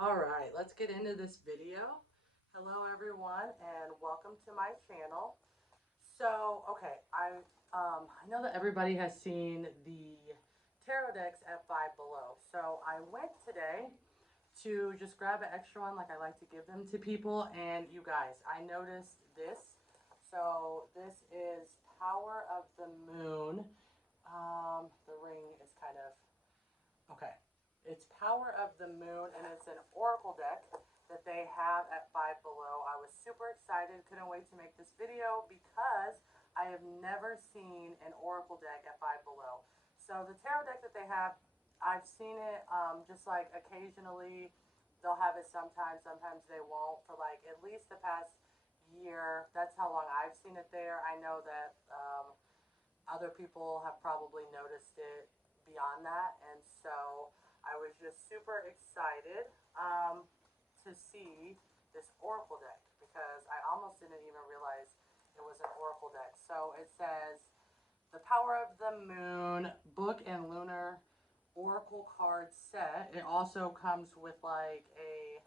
All right, let's get into this video. Hello everyone and welcome to my channel. I know that everybody has seen the tarot decks at Five Below. So I went today to just grab an extra one like I like to give them to people, and you guys, I noticed this. So this is Power of the Moon. The ring is kind of okay. It's Power of the Moon, and it's an oracle deck that they have at Five Below. I was super excited, couldn't wait to make this video because I have never seen an oracle deck at Five Below. So the tarot deck that they have, I've seen it just like occasionally. They'll have it sometimes they won't for like at least the past year. That's how long I've seen it there. I know that other people have probably noticed it beyond that, and so I was just super excited to see this oracle deck because I almost didn't even realize it was an oracle deck. So it says the Power of the Moon book and lunar oracle card set. It also comes with like a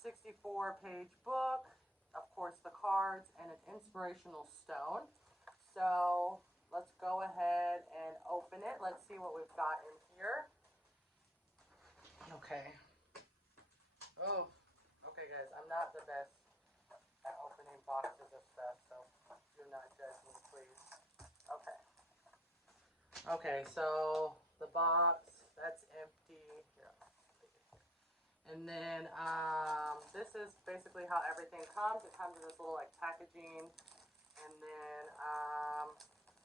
64-page book, of course the cards, and an inspirational stone. So let's go ahead and open it. Let's see what we've got in here. Okay. Oh, okay, guys. I'm not the best at opening boxes of stuff, so do not judge me, please. Okay. Okay, so the box, that's empty. Here, and then this is basically how everything comes. It comes in this little like packaging, and then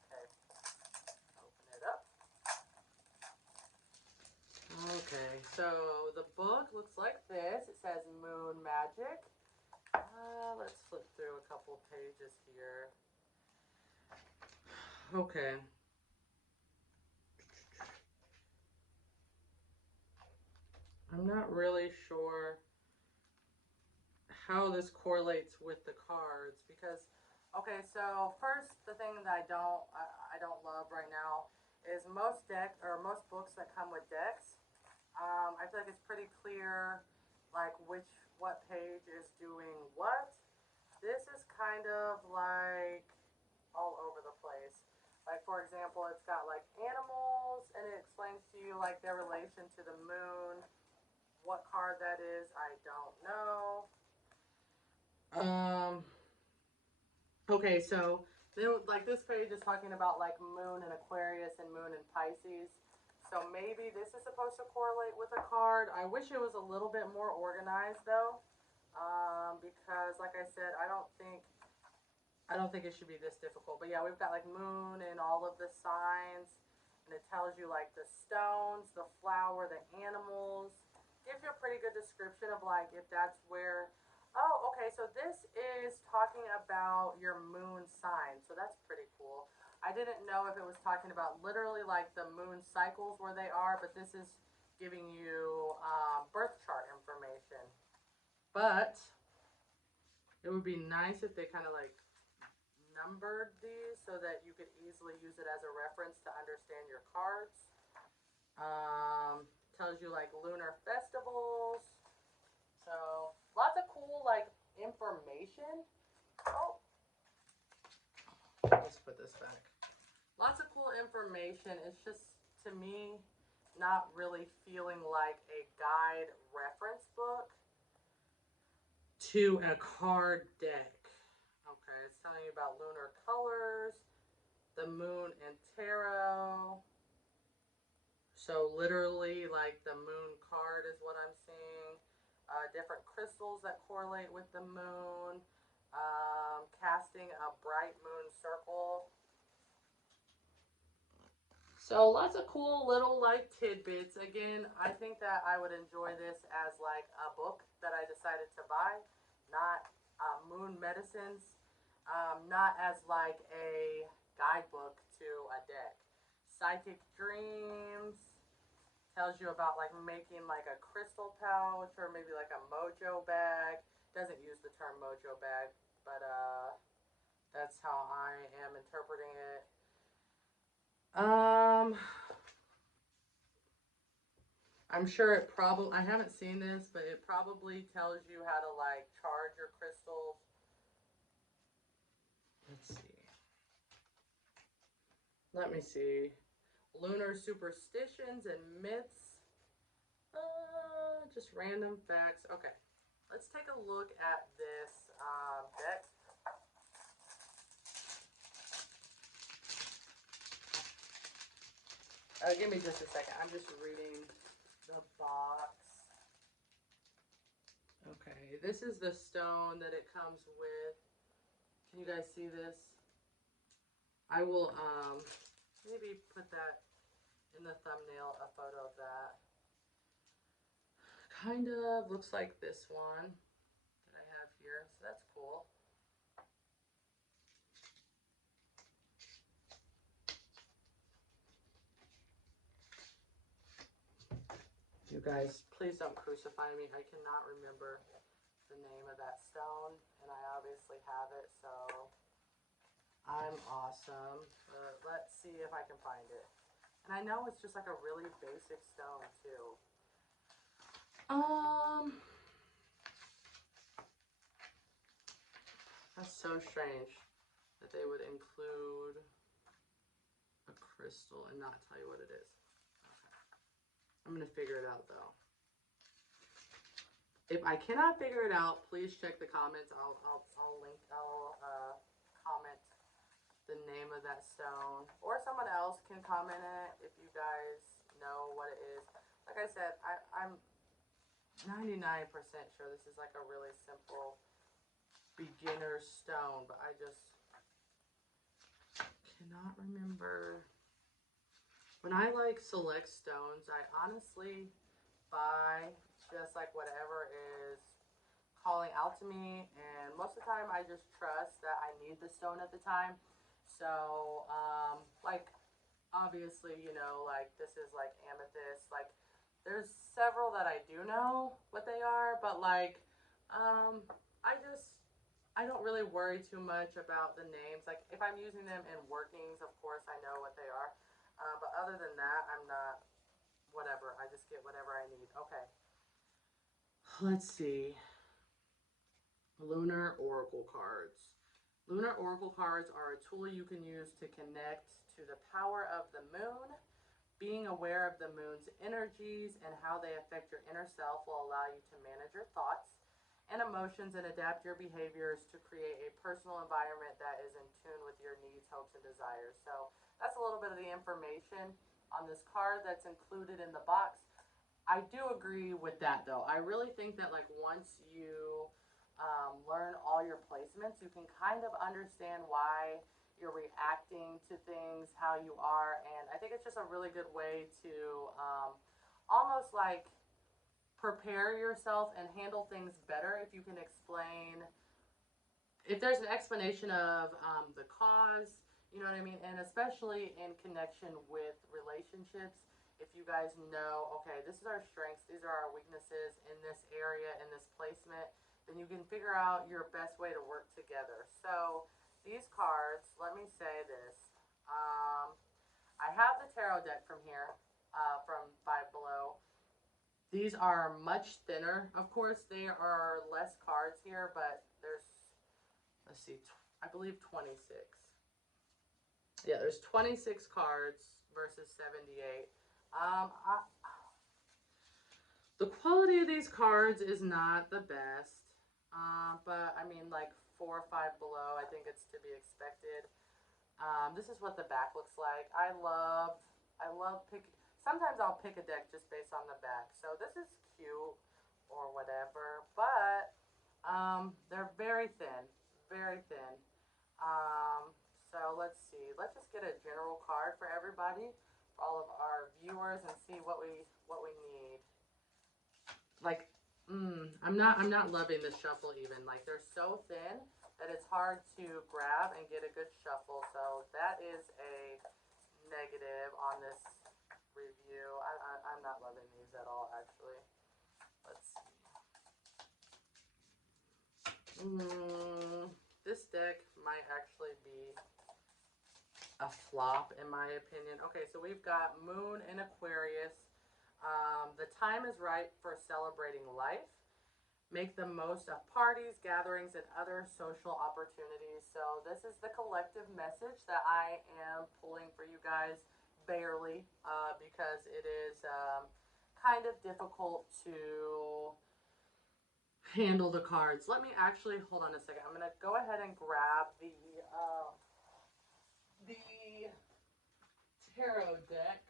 okay, open it up. Okay, so the book looks like this. It says Moon Magic. Let's flip through a couple pages here. Okay. I'm not really sure how this correlates with the cards because, okay, so first the thing that I don't love right now is most books that come with decks. I feel like it's pretty clear, like what page is doing what. This is kind of like all over the place. Like for example, it's got like animals, and it explains to you like their relation to the moon. What card that is, I don't know. Um. Okay, so then like this page is talking about like moon and Aquarius and moon and Pisces. So maybe this is supposed to correlate with a card. I wish it was a little bit more organized though, because like I said, I don't think it should be this difficult. But yeah, we've got like moon and all of the signs, and it tells you like the stones, the flower, the animals. Gives you a pretty good description of like if that's where. Oh, okay. So this is talking about your moon sign. So that's pretty cool. I didn't know if it was talking about literally like the moon cycles where they are, but this is giving you birth chart information. But it would be nice if they kind of like numbered these so that you could easily use it as a reference to understand your cards. Tells you like lunar festivals. So lots of cool like information. Oh, let's put this back. Lots of cool information. It's just to me not really feeling like a guide reference book to a card deck. Okay, it's telling you about lunar colors, the moon and tarot. So literally, like the moon card is what I'm seeing. Different crystals that correlate with the moon. Casting a bright moon circle. So lots of cool little like tidbits. Again, I think that I would enjoy this as like a book that I decided to buy, not moon medicines, not as like a guidebook to a deck. Psychic dreams tells you about like making like a crystal pouch or maybe like a mojo bag. Doesn't use the term mojo bag, but that's how I am interpreting it. Um, I'm sure it probably, I haven't seen this, but it probably tells you how to like charge your crystals. Let's see. Let me see. Lunar superstitions and myths. Just random facts. Okay, let's take a look at this deck. Give me just a second. I'm just reading the box. Okay, this is the stone that it comes with. Can you guys see this? I will maybe put that in the thumbnail, a photo of that. Kind of looks like this one that I have here, so that's cool. You guys, please don't crucify me. I cannot remember the name of that stone, and I obviously have it, so I'm awesome. But let's see if I can find it. And I know it's just like a really basic stone, too. That's so strange that they would include a crystal and not tell you what it is. I'm going to figure it out, though. If I cannot figure it out, please check the comments. I'll comment the name of that stone. Or someone else can comment it if you guys know what it is. Like I said, I'm 99% sure this is like a really simple beginner stone, but I just cannot remember. When I like select stones, I honestly buy just like whatever is calling out to me, and most of the time I just trust that I need the stone at the time. So like obviously, you know, like this is like amethyst, like there's several that I do know what they are, but like I don't really worry too much about the names. Like if I'm using them in workings, of course I know what they are. But other than that, I'm not, whatever. I just get whatever I need. Okay. Let's see. Lunar Oracle cards. Lunar Oracle cards are a tool you can use to connect to the power of the moon. Being aware of the moon's energies and how they affect your inner self will allow you to manage your thoughts and emotions and adapt your behaviors to create a personal environment that is in tune with your needs, hopes, and desires. So that's a little bit of the information on this card that's included in the box. I do agree with that, though. I really think that like once you learn all your placements, you can kind of understand why you're reacting to things how you are, and I think it's just a really good way to almost like prepare yourself and handle things better if you can explain, if there's an explanation of the cause, you know what I mean, and especially in connection with relationships. If you guys know, okay, this is our strengths, these are our weaknesses in this area, in this placement, then you can figure out your best way to work together. So these cards, let me say this, I have the tarot deck from here, from Five Below. These are much thinner. Of course, there are less cards here, but there's, let's see, I believe 26. Yeah, there's 26 cards versus 78. The quality of these cards is not the best, but I mean, like 4 or 5 below, I think it's to be expected. This is what the back looks like. I love picking. Sometimes I'll pick a deck just based on the back. So this is cute or whatever, but they're very thin, very thin. So let's see. Let's just get a general card for everybody, for all of our viewers, and see what we need. Like, I'm not loving the shuffle even. Like they're so thin that it's hard to grab and get a good shuffle. So that is a negative on this review. I'm not loving these at all, actually. Let's see. This deck might actually be a flop, in my opinion. Okay, so we've got Moon in Aquarius. The time is right for celebrating life. Make the most of parties, gatherings, and other social opportunities. So, this is the collective message that I am pulling for you guys barely because it is kind of difficult to handle the cards. Let me actually hold on a second. I'm gonna go ahead and grab the tarot deck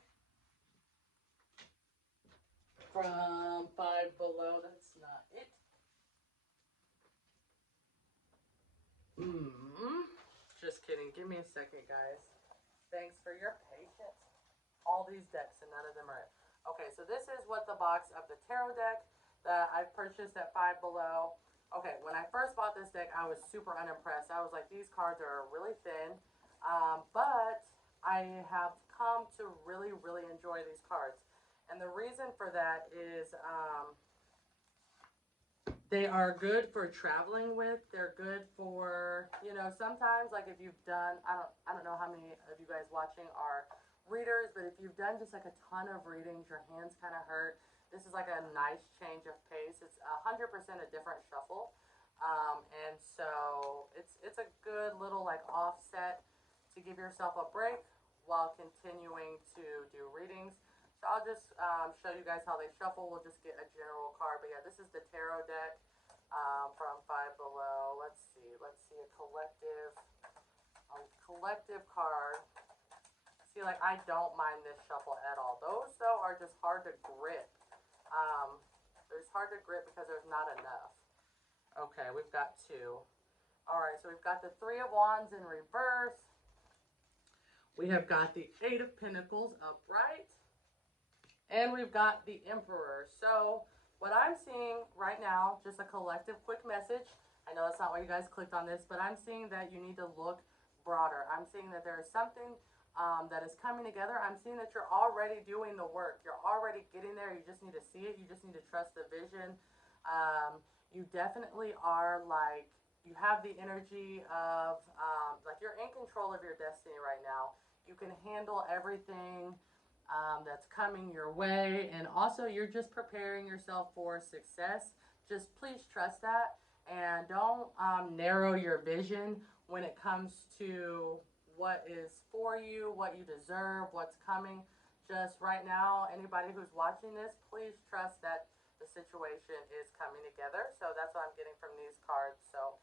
from Five Below. That's not it. Just kidding. Give me a second, guys. Thanks for your patience. All these decks and none of them are it. Okay, so this is what the box of the tarot deck that I purchased at Five Below. Okay, when I first bought this deck, I was super unimpressed. I was like, these cards are really thin, but I have come to really, really enjoy these cards. And the reason for that is they are good for traveling with. They're good for, you know, sometimes like if you've done, I don't know how many of you guys watching are readers, but if you've done just like a ton of readings, your hands kind of hurt. This is like a nice change of pace. It's 100% a different shuffle. And so it's a good little like offset to give yourself a break while continuing to do readings. So I'll just show you guys how they shuffle. We'll just get a general card. But yeah, this is the tarot deck from Five Below. Let's see a collective card. See, like I don't mind this shuffle at all. Those though are just hard to grip. There's hard to grip because there's not enough. Okay, we've got two. All right, so we've got the Three of Wands in reverse. We have got the Eight of Pentacles upright. And we've got the Emperor. So what I'm seeing right now, just a collective quick message. I know that's not why you guys clicked on this, but I'm seeing that you need to look broader. I'm seeing that there is something that is coming together. I'm seeing that you're already doing the work. You're already getting there. You just need to see it. You just need to trust the vision. You definitely are like, you have the energy of, like you're in control of your destiny right now. You can handle everything that's coming your way, and also you're just preparing yourself for success. Just please trust that, and don't narrow your vision when it comes to what is for you, what you deserve, what's coming. Just right now, anybody who's watching this, please trust that the situation is coming together. So that's what I'm getting from these cards. So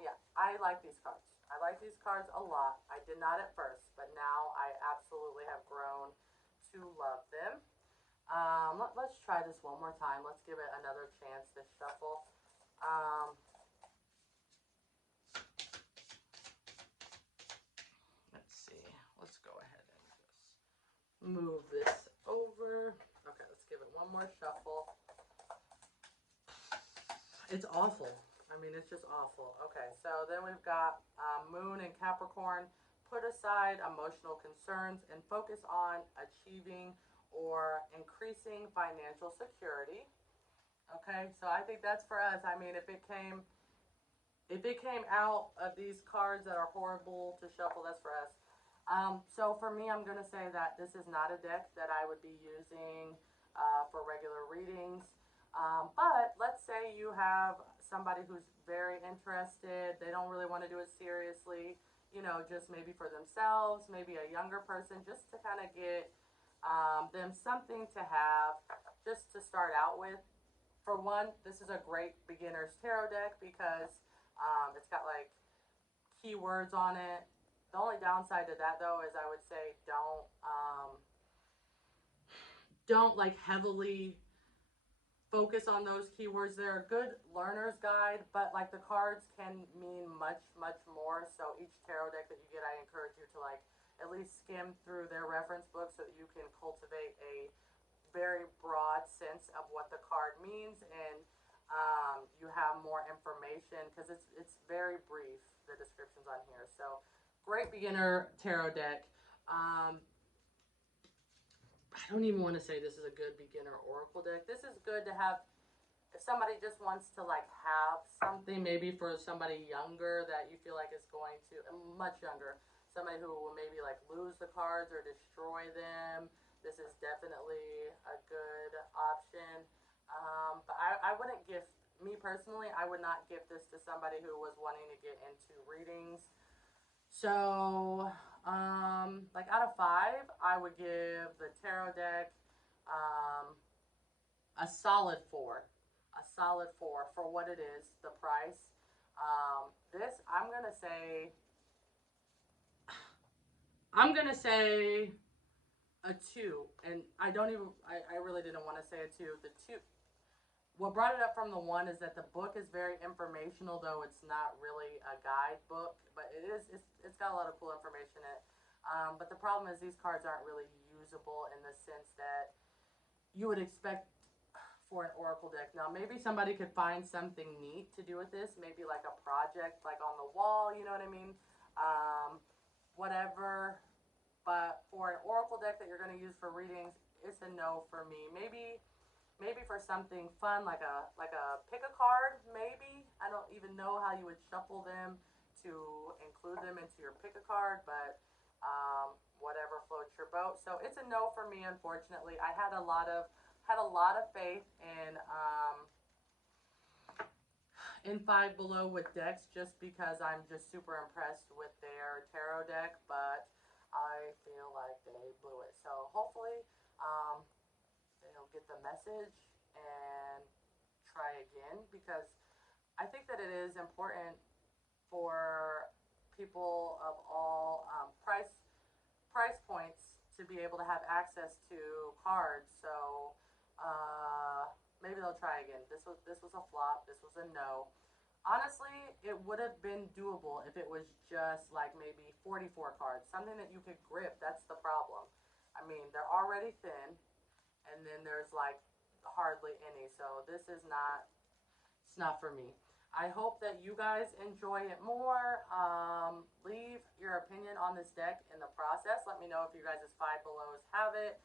yeah, I like these cards. I like these cards a lot. I did not at first, but now I absolutely have grown to love them. Let's try this one more time. Let's give it another chance to shuffle. Let's see. Let's go ahead and just move this over. Okay, let's give it one more shuffle. It's awful. I mean, it's just awful. Okay, so then we've got Moon and Capricorn. Put aside emotional concerns and focus on achieving or increasing financial security. Okay, so I think that's for us. I mean, if it came out of these cards that are horrible to shuffle, that's for us. So for me, I'm going to say that this is not a deck that I would be using for regular readings. But let's say you have somebody who's very interested. They don't really want to do it seriously, you know, just maybe for themselves, maybe a younger person, just to kind of get them something to have just to start out with. For one, this is a great beginner's tarot deck because it's got like keywords on it. The only downside to that though is I would say don't like heavily focus on those keywords. They're a good learner's guide, but like the cards can mean much, much more. So each tarot deck that you get, I encourage you to like at least skim through their reference book so that you can cultivate a very broad sense of what the card means, and you have more information because it's very brief, the descriptions on here. So great beginner tarot deck. I don't even want to say this is a good beginner oracle deck. This is good to have if somebody just wants to like have something, maybe for somebody younger that you feel like is going to, much younger, somebody who will maybe like lose the cards or destroy them. this is definitely a good option. But I wouldn't gift, me personally, I would not gift this to somebody who was wanting to get into readings. So, like out of 5, I would give the tarot deck um, a solid 4. A solid 4 for what it is, the price. This, I'm gonna say a 2, and I really didn't want to say a 2. The 2, what brought it up from the 1 is that the book is very informational, though it's not really a guidebook, but it's got a lot of cool information in it. But the problem is these cards aren't really usable in the sense that you would expect for an oracle deck. Now, maybe somebody could find something neat to do with this, maybe like a project, like on the wall, you know what I mean? Whatever. But for an oracle deck that you're going to use for readings, it's a no for me. Maybe for something fun like a pick a card. Maybe I don't even know how you would shuffle them to include them into your pick a card, but whatever floats your boat. So it's a no for me, unfortunately. I had a lot of faith in Five Below with decks, just because I'm just super impressed with their tarot deck, but I feel like they blew it. So hopefully they'll get the message and try again, because I think that it is important for people of all price points to be able to have access to cards. So maybe they'll try again. This was a flop. This was a no. Honestly, it would have been doable if it was just like maybe 44 cards, something that you could grip. That's the problem. I mean, they're already thin, and then there's like hardly any. So this is not, it's not for me. I hope that you guys enjoy it more. Leave your opinion on this deck in the process. Let me know if you guys' Five Belows have it.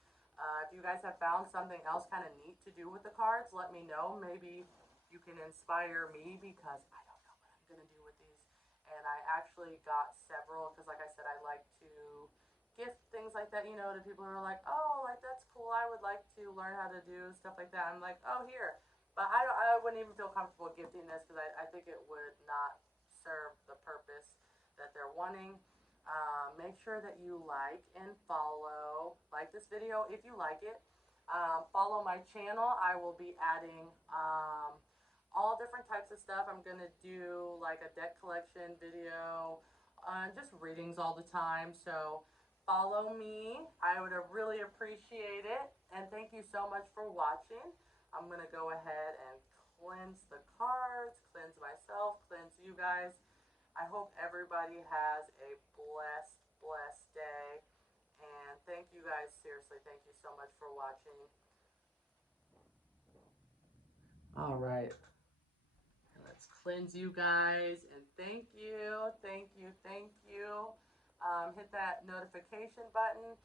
If you guys have found something else kind of neat to do with the cards, let me know. Maybe you can inspire me, because I don't know what I'm going to do with these. And I actually got several, because like I said, I like to gift things like that, to people who are like, oh, like that's cool. I would like to learn how to do stuff like that. I'm like, oh, here. But I wouldn't even feel comfortable gifting this, because I think it would not serve the purpose that they're wanting. Make sure that you like and follow. Like this video if you like it. Follow my channel. I will be adding all different types of stuff. I'm going to do like a deck collection video, just readings all the time. So follow me. I would really appreciate it. And thank you so much for watching. I'm going to go ahead and cleanse the cards, cleanse myself, cleanse you guys. I hope everybody has a blessed day. And thank you guys, seriously, thank you so much for watching. All right. Let's cleanse you guys. And thank you, thank you, thank you. Hit that notification button.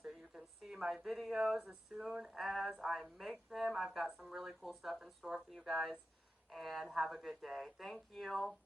So you can see my videos as soon as I make them. I've got some really cool stuff in store for you guys, and have a good day. Thank you.